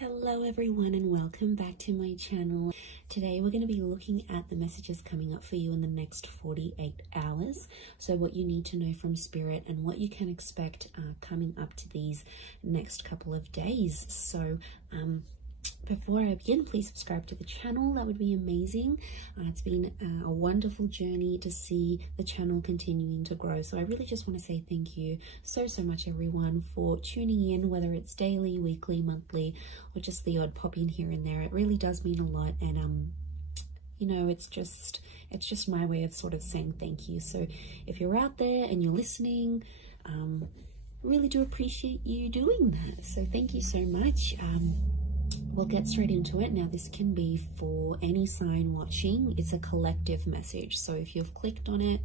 Hello everyone and welcome back to my channel. Today we're going to be looking at the messages coming up for you in the next 48 hours. So what you need to know from Spirit and what you can expect coming up to these next couple of days. So before I begin, please subscribe to the channel. That would be amazing. It's been a wonderful journey to see the channel continuing to grow. So I really just want to say thank you so much, everyone, for tuning in, whether it's daily, weekly, monthly, or just the odd pop in here and there. It really does mean a lot. And you know, it's just my way of sort of saying thank you. So if you're out there and you're listening, really do appreciate you doing that. So thank you so much. We'll get straight into it. Now, this can be for any sign watching. It's a collective message. So if you've clicked on it,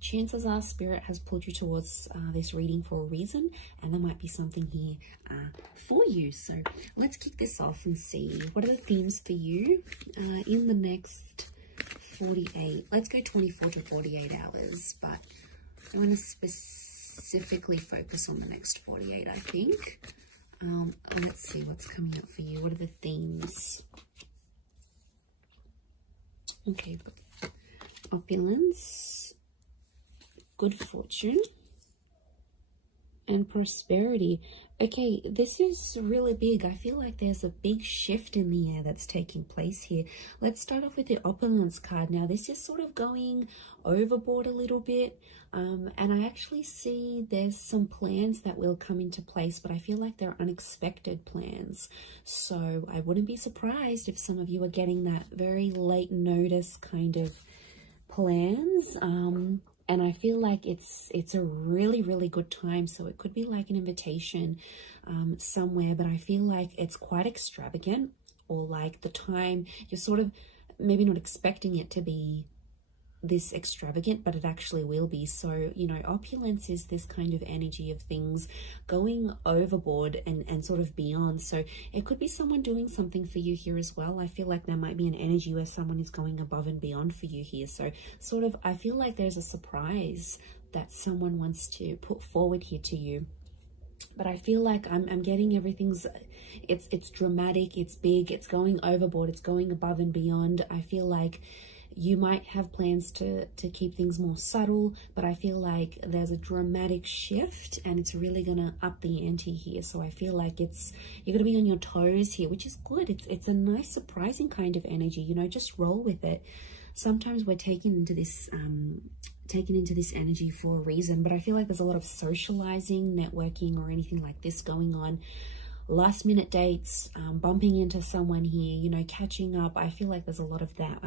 chances are Spirit has pulled you towards this reading for a reason, and there might be something here for you. So let's kick this off and see what are the themes for you in the next 48. Let's go 24 to 48 hours, but I want to specifically focus on the next 48, I think. Let's see what's coming up for you. What are the themes? Okay, opulence, good fortune, and prosperity. Okay, this is really big. I feel like there's a big shift in the air that's taking place here. Let's start off with the opulence card. Now, this is sort of going overboard a little bit. And I actually see there's some plans that will come into place, but I feel like they're unexpected plans. So I wouldn't be surprised if some of you are getting that very late notice kind of plans. And I feel like it's a really good time. So it could be like an invitation somewhere, but I feel like it's quite extravagant, or like the time you're sort of maybe not expecting it to be this extravagant, but it actually will be. So, you know, opulence is this kind of energy of things going overboard and sort of beyond. So it could be someone doing something for you here as well. I feel like there might be an energy where someone is going above and beyond for you here. So sort of, I feel like there's a surprise that someone wants to put forward here to you. But I feel like I'm getting everything's, it's dramatic, it's big, it's going overboard, it's going above and beyond. I feel like you might have plans to keep things more subtle, but I feel like there's a dramatic shift and it's really gonna up the ante here. So I feel like you're gonna be on your toes here, which is good. It's a nice, surprising kind of energy, you know, just roll with it. Sometimes we're taken into this energy for a reason, but I feel like there's a lot of socializing, networking, or anything like this going on. Last minute dates, bumping into someone here, you know, catching up. I feel like there's a lot of that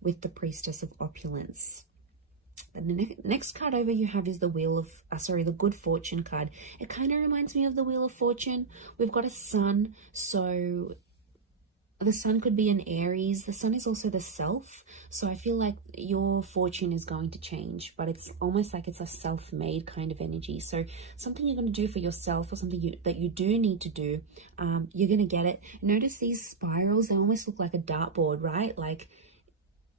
with the Priestess of Opulence. And the next card over you have is the Wheel of, the Good Fortune card. It kind of reminds me of the Wheel of Fortune. We've got a sun, so the sun could be an Aries. The sun is also the self. So I feel like your fortune is going to change, but it's almost like it's a self-made kind of energy. So something you're going to do for yourself, or something that you do need to do, you're going to get it. Notice these spirals, they almost look like a dartboard, right? Like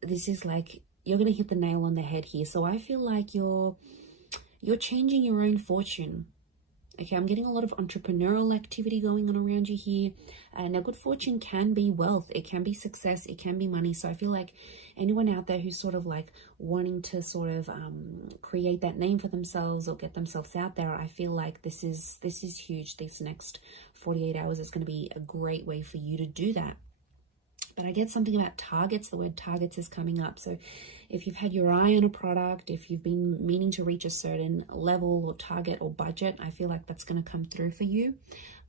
this is like, you're going to hit the nail on the head here. So I feel like you're changing your own fortune. Okay, I'm getting a lot of entrepreneurial activity going on around you here. Now, good fortune can be wealth. It can be success. It can be money. So I feel like anyone out there who's sort of like wanting to sort of create that name for themselves or get themselves out there, I feel like this is huge. These next 48 hours is going to be a great way for you to do that. But I get something about targets. The word targets is coming up. So if you've had your eye on a product, if you've been meaning to reach a certain level or target or budget, I feel like that's going to come through for you.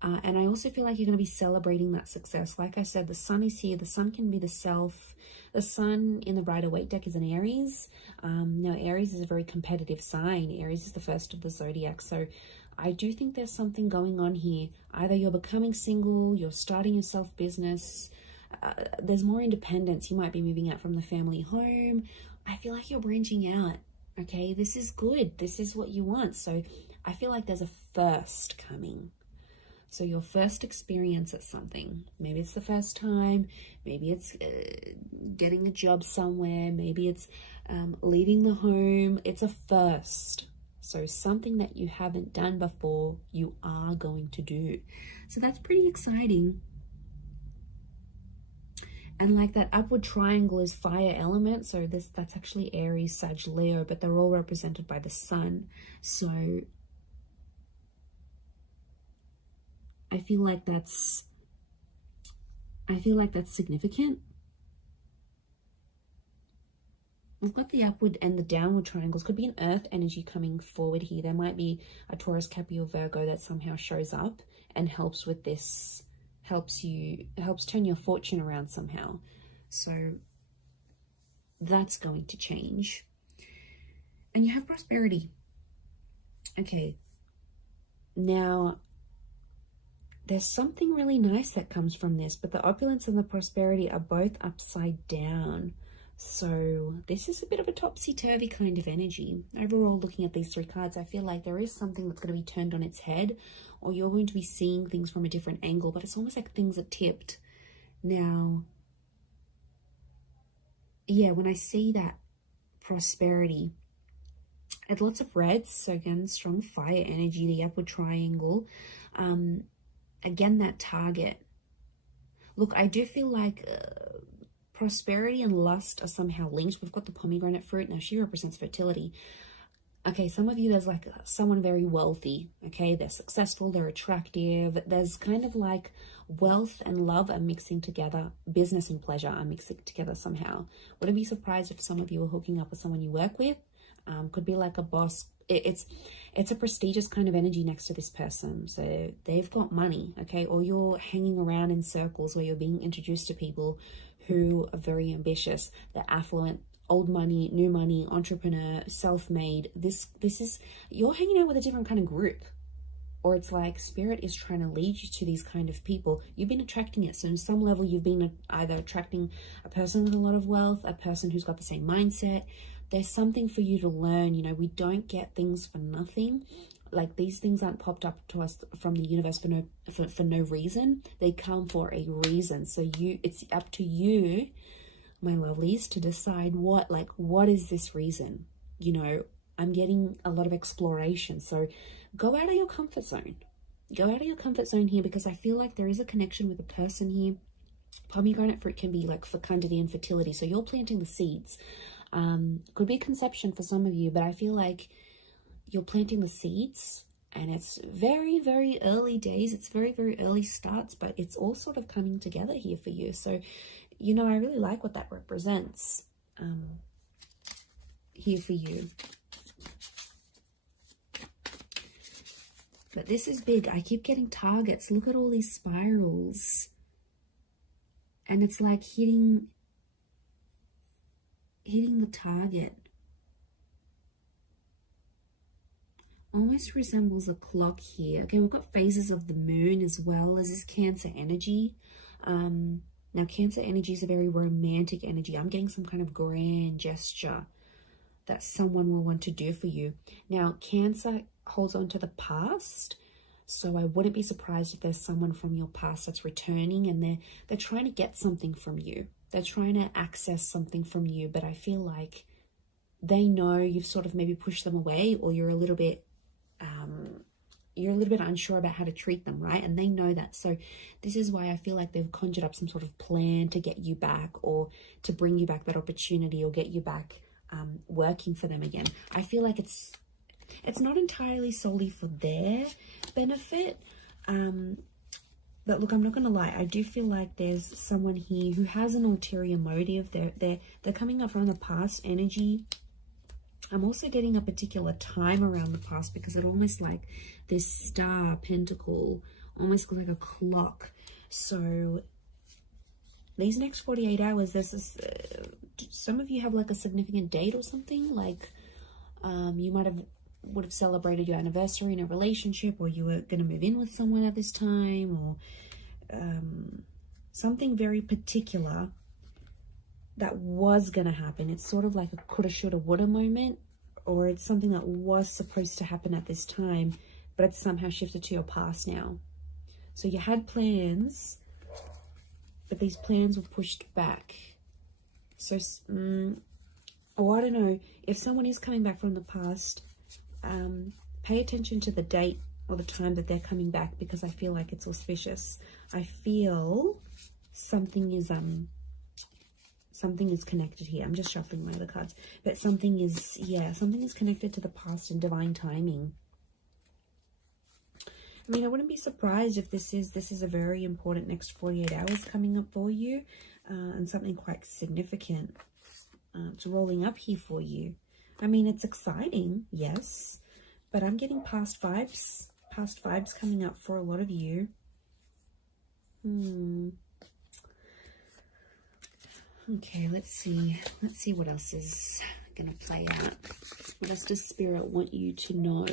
And I also feel like you're going to be celebrating that success. Like I said, the sun is here. The sun can be the self. The sun in the Rider-Waite deck is an Aries. Now, Aries is a very competitive sign. Aries is the first of the zodiac. So I do think there's something going on here. Either you're becoming single, you're starting your self-business, there's more independence. You might be moving out from the family home. I feel like you're branching out. Okay, this is good. This is what you want. So I feel like there's a first coming. So your first experience at something. Maybe it's the first time. Maybe it's getting a job somewhere. Maybe it's leaving the home. It's a first. So something that you haven't done before, you are going to do. So that's pretty exciting. And like that upward triangle is fire element, so that's actually Aries, Sag, Leo, but they're all represented by the sun. So I feel like that's significant. We've got the upward and the downward triangles. Could be an earth energy coming forward here. There might be a Taurus, Capricorn, Virgo that somehow shows up and helps with this, helps turn your fortune around somehow. So that's going to change. And you have prosperity. Okay. Now, there's something really nice that comes from this, but the opulence and the prosperity are both upside down. So this is a bit of a topsy-turvy kind of energy. Overall, looking at these three cards, I feel like there is something that's going to be turned on its head, or you're going to be seeing things from a different angle, but it's almost like things are tipped. Now, yeah, when I see that prosperity, it's lots of reds, so again, strong fire energy, the upward triangle. Again, that target. Look, I do feel like prosperity and lust are somehow linked. We've got the pomegranate fruit. Now, she represents fertility. Okay, some of you, there's like someone very wealthy. Okay, they're successful, they're attractive. There's kind of like wealth and love are mixing together. Business and pleasure are mixing together somehow. Wouldn't be surprised if some of you are hooking up with someone you work with. Could be like a boss. It's a prestigious kind of energy next to this person. So they've got money, okay? Or you're hanging around in circles where you're being introduced to people who are very ambitious. They're affluent, old money, new money, entrepreneur, self-made. This is, you're hanging out with a different kind of group. Or it's like spirit is trying to lead you to these kind of people. You've been attracting it. So in some level, you've been either attracting a person with a lot of wealth, a person who's got the same mindset. There's something for you to learn. You know, we don't get things for nothing. Like, these things aren't popped up to us from the universe for no reason. They come for a reason. So it's up to you, my lovelies, to decide what is this reason? You know, I'm getting a lot of exploration. So go out of your comfort zone. Go out of your comfort zone here, because I feel like there is a connection with a person here. Pomegranate fruit can be like fecundity and fertility. So you're planting the seeds. Could be conception for some of you, but I feel like you're planting the seeds, and it's very, very early days. It's very, very early starts, but it's all sort of coming together here for you. So, you know, I really like what that represents here for you. But this is big. I keep getting targets. Look at all these spirals. And it's like hitting the target. Almost resembles a clock here. Okay, we've got phases of the moon as well as this Cancer energy. Now, Cancer energy is a very romantic energy. I'm getting some kind of grand gesture that someone will want to do for you. Now, Cancer holds on to the past. So I wouldn't be surprised if there's someone from your past that's returning, and they're trying to get something from you. They're trying to access something from you, but I feel like they know you've sort of maybe pushed them away, or you're a little bit unsure about how to treat them, right? And they know that. So this is why I feel like they've conjured up some sort of plan to get you back, or to bring you back that opportunity, or get you back working for them again. I feel like it's not entirely solely for their benefit. But look, I'm not going to lie. I do feel like there's someone here who has an ulterior motive. They're coming up from the past energy. I'm also getting a particular time around the past, because it almost like this star pentacle, almost like a clock. So these next 48 hours, there's this, some of you have like a significant date or something. Like you would have celebrated your anniversary in a relationship, or you were going to move in with someone at this time, or something very particular that was going to happen. It's sort of like a coulda, shoulda, woulda moment, or it's something that was supposed to happen at this time, but it's somehow shifted to your past now. So you had plans, but these plans were pushed back. So, or I don't know, if someone is coming back from the past, pay attention to the date or the time that they're coming back, because I feel like it's auspicious. I feel something is something is connected here. I'm just shuffling my other cards, but something is, yeah, something is connected to the past and divine timing. I mean, I wouldn't be surprised if this is a very important next 48 hours coming up for you, and something quite significant it's rolling up here for you. I mean, it's exciting, yes, but I'm getting past vibes coming up for a lot of you. Okay, let's see what else is going to play out. What else does Spirit want you to know?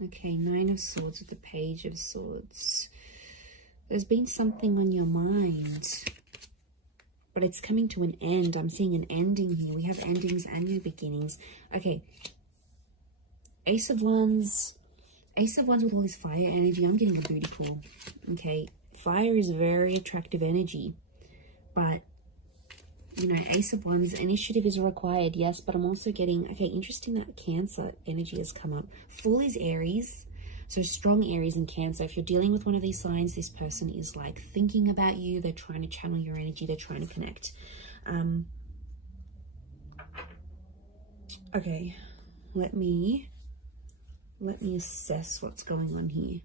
Okay, Nine of Swords with the Page of Swords. There's been something on your mind, but it's coming to an end. I'm seeing an ending here. We have endings and new beginnings. Okay, Ace of Wands with all this fire energy. I'm getting a booty call. Okay, fire is very attractive energy, but you know, Ace of Wands, initiative is required, yes, but I'm also getting, okay, interesting that Cancer energy has come up. Fool is Aries, so strong Aries and Cancer. If you're dealing with one of these signs, this person is like thinking about you. They're trying to channel your energy. They're trying to connect. Okay, let me assess what's going on here.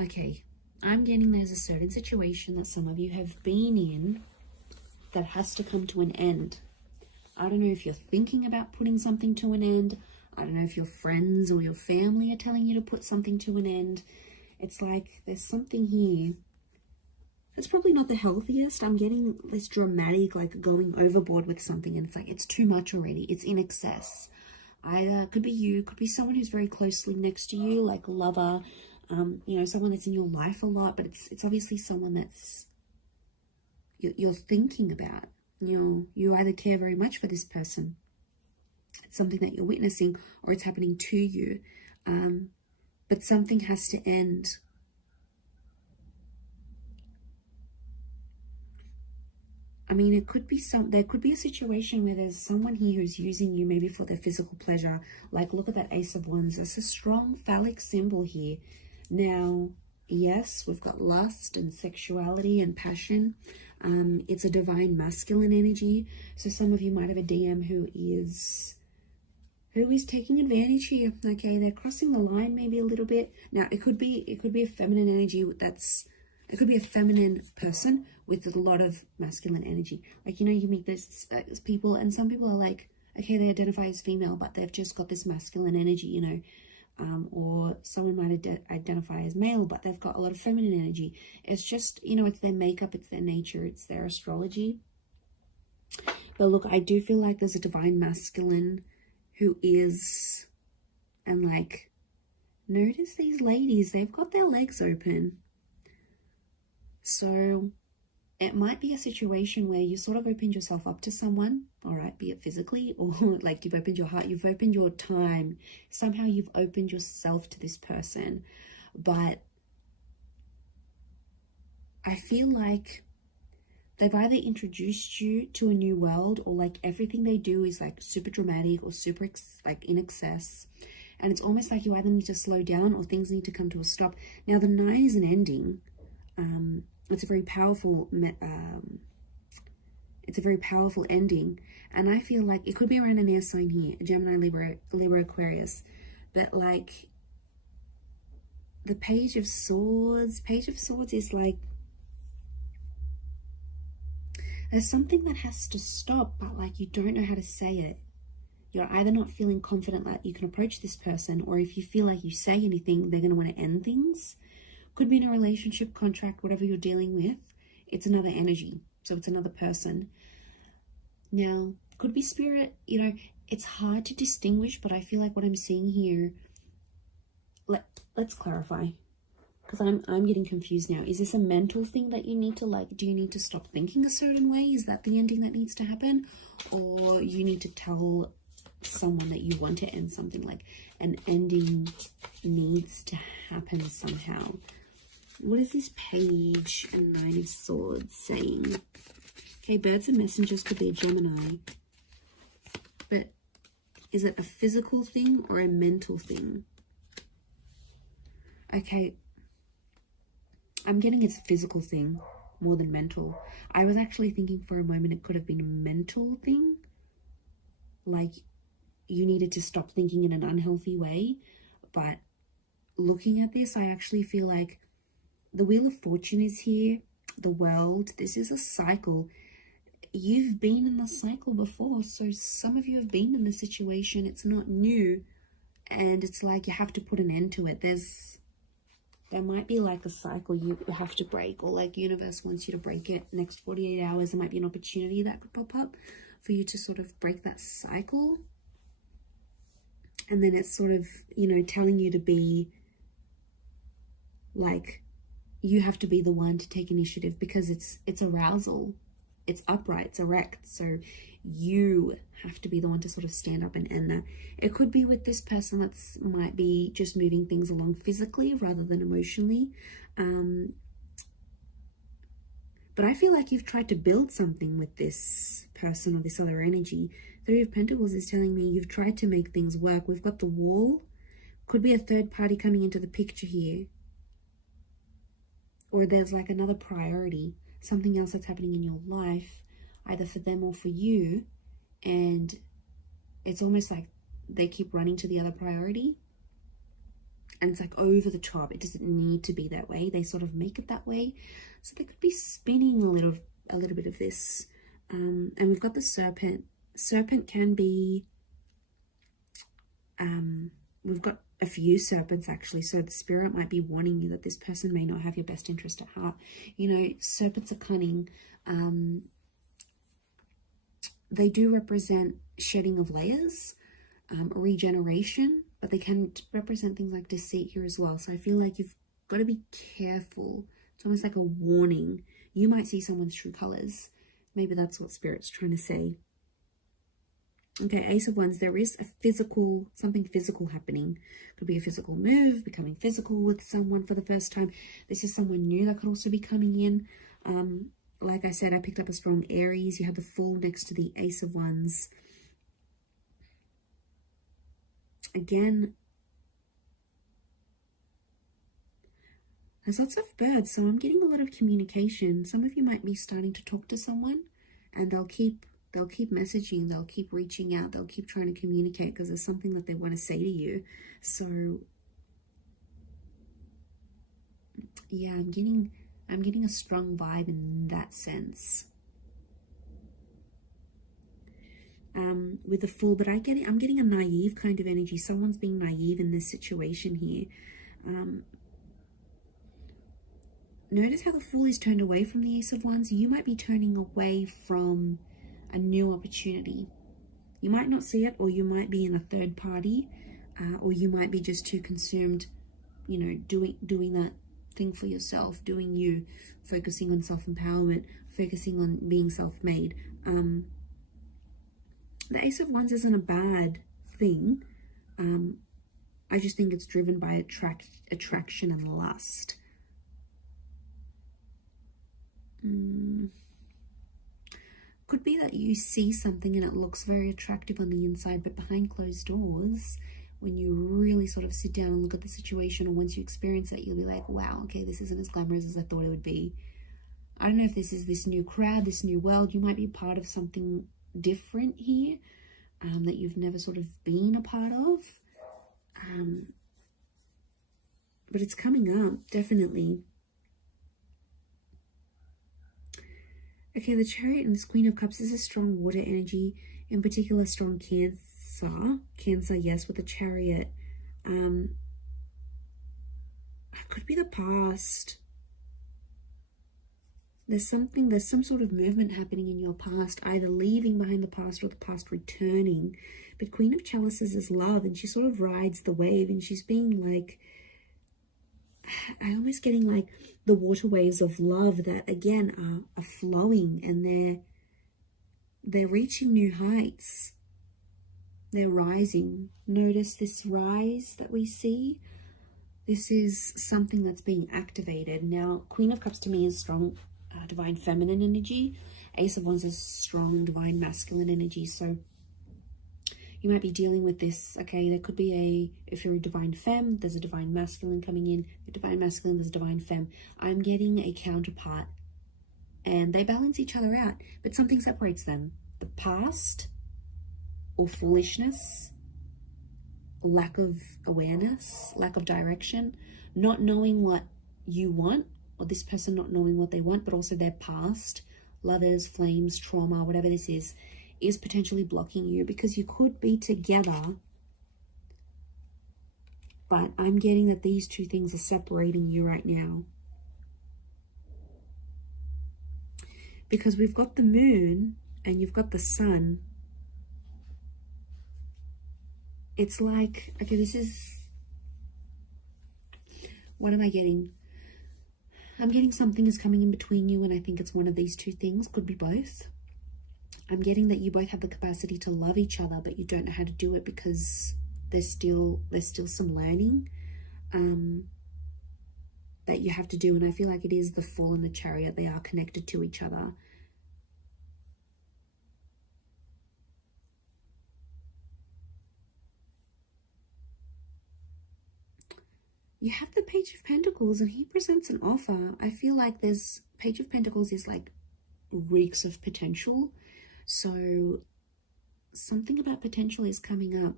Okay. I'm getting there's a certain situation that some of you have been in that has to come to an end. I don't know if you're thinking about putting something to an end. I don't know if your friends or your family are telling you to put something to an end. It's like there's something here. It's probably not the healthiest. I'm getting this dramatic, like going overboard with something, and it's like it's too much already. It's in excess. Either could be you, could be someone who's very closely next to you, like a lover, you know, someone that's in your life a lot, but it's obviously someone that's you're thinking about. You either care very much for this person, it's something that you're witnessing, or it's happening to you, but something has to end. I mean, it could be there could be a situation where there's someone here who's using you maybe for their physical pleasure. Like, look at that Ace of Wands. That's a strong phallic symbol here. Now, yes, we've got lust and sexuality and passion. It's a divine masculine energy. So some of you might have a DM who is taking advantage here. Okay, they're crossing the line maybe a little bit. Now, it could be a feminine energy it could be a feminine person with a lot of masculine energy. Like, you know, you meet this people, and some people are like, okay, they identify as female, but they've just got this masculine energy, you know. Or someone might identify as male, but they've got a lot of feminine energy. It's just, you know, it's their makeup, it's their nature, it's their astrology. But look, I do feel like there's a divine masculine who is, and like, notice these ladies, they've got their legs open. So it might be a situation where you sort of opened yourself up to someone, all right, be it physically or like you've opened your heart, you've opened your time, somehow you've opened yourself to this person. But I feel like they've either introduced you to a new world, or like everything they do is like super dramatic or super like in excess. And it's almost like you either need to slow down or things need to come to a stop. Now, the 9 is an ending. It's a very powerful ending, and I feel like it could be around an air sign here, Gemini, Libra, Aquarius, but like the Page of Swords is like there's something that has to stop, but like you don't know how to say it. You're either not feeling confident that you can approach this person, or if you feel like you say anything, they're going to want to end things. Could be in a relationship, contract, whatever you're dealing with. It's another energy. So it's another person. Now, could be spirit. You know, it's hard to distinguish, but I feel like what I'm seeing here, let's clarify. because I'm getting confused now. Is this a mental thing that you need to, like, do you need to stop thinking a certain way? Is that the ending that needs to happen? Or you need to tell someone that you want to end something, like an ending needs to happen somehow. What is this Page and Nine of Swords saying? Okay, birds and messengers could be a Gemini. But is it a physical thing or a mental thing? Okay, I'm getting it's a physical thing more than mental. I was actually thinking for a moment it could have been a mental thing. Like you needed to stop thinking in an unhealthy way. But looking at this, I actually feel like the Wheel of Fortune is here. The World. This is a cycle. You've been in the cycle before. So some of you have been in the situation. It's not new. And it's like you have to put an end to it. There might be like a cycle you have to break, or like universe wants you to break it. Next 48 hours, there might be an opportunity that could pop up for you to sort of break that cycle. And then it's sort of, you know, telling you to be like, you have to be the one to take initiative, because it's arousal. It's upright, it's erect. So you have to be the one to sort of stand up and end that. It could be with this person that's might be just moving things along physically rather than emotionally. But I feel like you've tried to build something with this person or this other energy. Three of Pentacles is telling me you've tried to make things work. We've got the Wall. Could be a third party coming into the picture here. Or there's like another priority, something else that's happening in your life, either for them or for you. And it's almost like they keep running to the other priority. And it's like over the top. It doesn't need to be that way. They sort of make it that way. So they could be spinning a little bit of this. And we've got the Serpent. Serpent can be, we've got a few serpents actually, so the spirit might be warning you that this person may not have your best interest at heart. You know, serpents are cunning. They do represent shedding of layers, regeneration, but they can represent things like deceit here as well. So I feel like you've got to be careful. It's almost like a warning. You might see someone's true colors. Maybe that's what spirit's trying to say. Okay, Ace of Wands, there is a physical, something physical happening. Could be a physical move, becoming physical with someone for the first time. This is someone new that could also be coming in. Like I said, I picked up a strong Aries. You have the Fool next to the Ace of Wands. Again, there's lots of birds, so I'm getting a lot of communication. Some of you might be starting to talk to someone, and they'll keep messaging, they'll keep reaching out, they'll keep trying to communicate because there's something that they want to say to you. So yeah, I'm getting a strong vibe in that sense. With the Fool, but I'm getting a naive kind of energy. Someone's being naive in this situation here. Notice how the Fool is turned away from the Ace of Wands. You might be turning away from a new opportunity. You might not see it, or you might be in a third party, or you might be just too consumed, you know, doing that thing for yourself, doing you, focusing on self-empowerment, focusing on being self-made. The Ace of Wands isn't a bad thing. I just think it's driven by attraction and lust. Could be that you see something and it looks very attractive on the inside, but behind closed doors, when you really sort of sit down and look at the situation, or once you experience it, you'll be like, wow, okay, this isn't as glamorous as I thought it would be. I don't know if this is this new crowd, this new world. You might be part of something different here that you've never sort of been a part of. But it's coming up, definitely. Okay, the Chariot and this Queen of Cups is a strong water energy, in particular strong Cancer. Cancer, yes, with the Chariot. It could be the past. There's some sort of movement happening in your past, either leaving behind the past or the past returning. But Queen of Chalices is love, and she sort of rides the wave, and she's being like, I'm almost getting like the water waves of love that again are flowing, and they're reaching new heights. They're rising. Notice this rise that we see. This is something that's being activated. Now, Queen of Cups to me is strong divine feminine energy. Ace of Wands is strong divine masculine energy. So you might be dealing with this. Okay, there could be if you're a divine femme, there's a divine masculine coming in. A divine masculine, there's a divine femme. I'm getting a counterpart, and they balance each other out, but something separates them. The past, or foolishness, lack of awareness, lack of direction, not knowing what you want, or this person not knowing what they want, but also their past, lovers, flames, trauma, whatever this is potentially blocking you, because you could be together, but I'm getting that these two things are separating you right now. Because we've got the moon and you've got the sun. It's like, okay, this is, what am I getting? I'm getting something is coming in between you, and I think it's one of these two things, could be both. I'm getting that you both have the capacity to love each other, but you don't know how to do it because there's still some learning that you have to do. And I feel like it is the Fool and the Chariot. They are connected to each other. You have the Page of Pentacles, and he presents an offer. I feel like there's Page of Pentacles is like reeks of potential. So something about potential is coming up.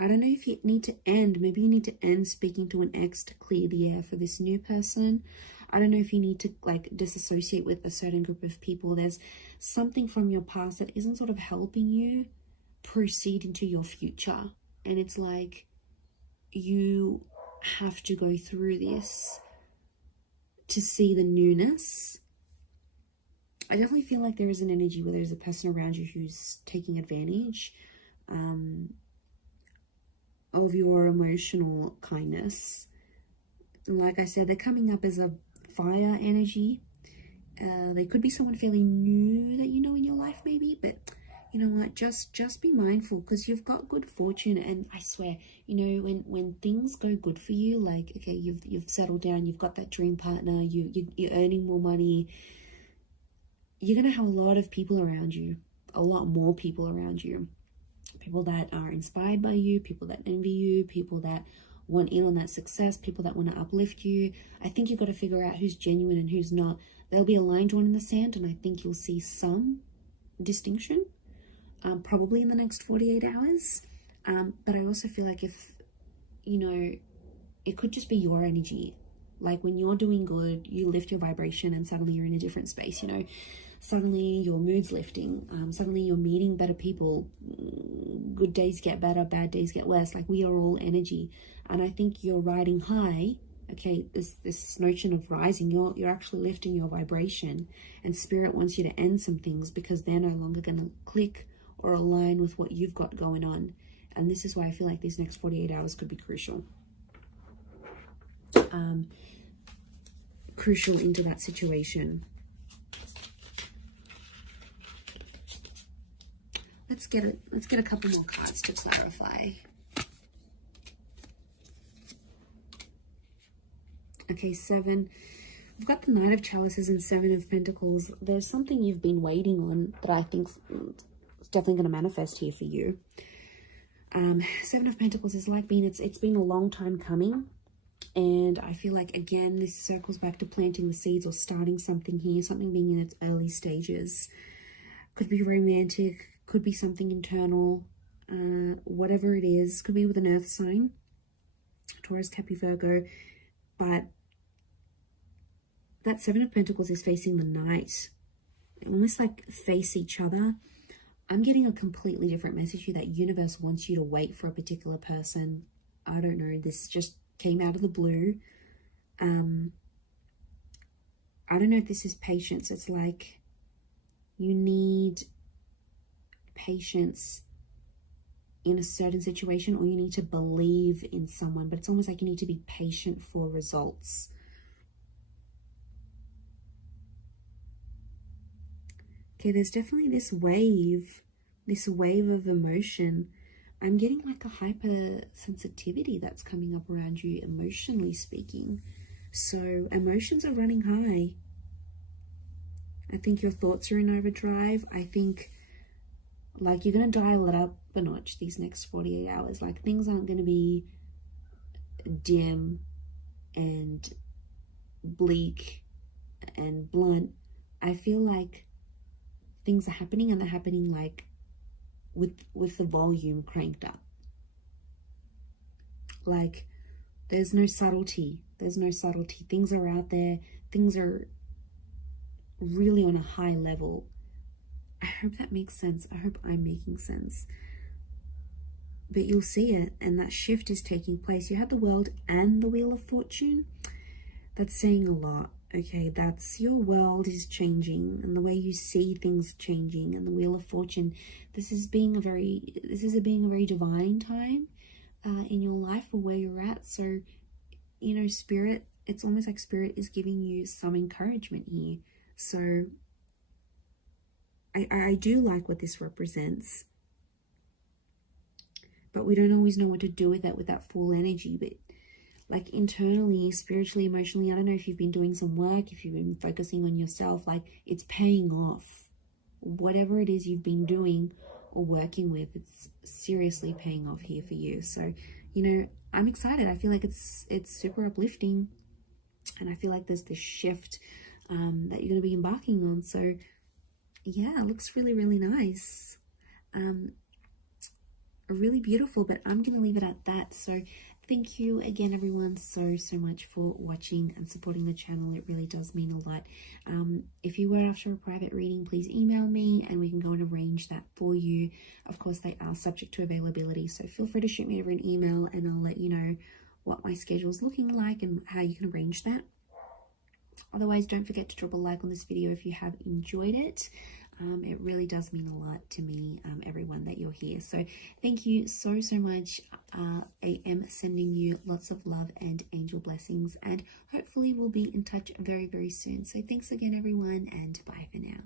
I don't know if you need to end. Maybe you need to end speaking to an ex to clear the air for this new person. I don't know if you need to like disassociate with a certain group of people. There's something from your past that isn't sort of helping you proceed into your future. And it's like you have to go through this to see the newness. I definitely feel like there is an energy where there's a person around you who's taking advantage of your emotional kindness. Like I said, they're coming up as a fire energy. They could be someone fairly new that you know in your life maybe, but you know what, just be mindful, because you've got good fortune. And I swear, you know, when things go good for you, like okay, you've settled down, you've got that dream partner, you're earning more money, you're gonna have a lot of people around you, a lot more people around you, people that are inspired by you, people that envy you, people that want in on that success, people that want to uplift you. I think you've got to figure out who's genuine and who's not. There'll be a line drawn in the sand, and I think you'll see some distinction probably in the next 48 hours. But I also feel like if, you know, it could just be your energy. Like when you're doing good, you lift your vibration and suddenly you're in a different space, you know. Suddenly your mood's lifting. Suddenly you're meeting better people. Good days get better, bad days get worse. Like we are all energy. And I think you're riding high. Okay, this notion of rising, you're actually lifting your vibration, and spirit wants you to end some things because they're no longer going to click or align with what you've got going on. And this is why I feel like these next 48 hours could be crucial. Crucial into that situation. Let's get a couple more cards to clarify. Okay, 7. We've got the Knight of Chalices and 7 of Pentacles. There's something you've been waiting on that I think is definitely going to manifest here for you. 7 of Pentacles is like it's been a long time coming. And I feel like, again, this circles back to planting the seeds or starting something here, something being in its early stages. Could be romantic, could be something internal, whatever it is. Could be with an earth sign, Taurus, Capricorn, Virgo. But that 7 of Pentacles is facing the Knight. Almost like face each other. I'm getting a completely different message here, that universe wants you to wait for a particular person. I don't know, this just came out of the blue. I don't know if this is patience. It's like you need patience in a certain situation, or you need to believe in someone, but it's almost like you need to be patient for results. Okay, there's definitely this wave of emotion. I'm getting like a hypersensitivity that's coming up around you, emotionally speaking. So emotions are running high. I think your thoughts are in overdrive. I think like you're going to dial it up a notch these next 48 hours. Like things aren't going to be dim and bleak and blunt. I feel like things are happening, and they're happening like with the volume cranked up. Like there's no subtlety. Things are out there. Things are really on a high level. I hope that makes sense. I hope I'm making sense. But you'll see it, and that shift is taking place. You have the World and the Wheel of Fortune. That's saying a lot. Okay, that's your world is changing, and the way you see things changing. And the Wheel of Fortune, this is being a very divine time in your life, or where you're at. So, you know, Spirit, it's almost like Spirit is giving you some encouragement here. So I do like what this represents, but we don't always know what to do with that full energy. But like internally, spiritually, emotionally, I don't know if you've been doing some work, if you've been focusing on yourself, like it's paying off. Whatever it is you've been doing or working with, it's seriously paying off here for you. So, you know, I'm excited. I feel like it's super uplifting, and I feel like there's this shift that you're going to be embarking on. So yeah, it looks really, really nice. Really beautiful, but I'm going to leave it at that. So thank you again, everyone, so much for watching and supporting the channel. It really does mean a lot. If you were after a private reading, please email me and we can go and arrange that for you. Of course, they are subject to availability, so feel free to shoot me over an email and I'll let you know what my schedule is looking like and how you can arrange that. Otherwise, don't forget to drop a like on this video if you have enjoyed it. It really does mean a lot to me, everyone, that you're here. So thank you so much. I am sending you lots of love and angel blessings, and hopefully we'll be in touch very, very soon. So thanks again, everyone, and bye for now.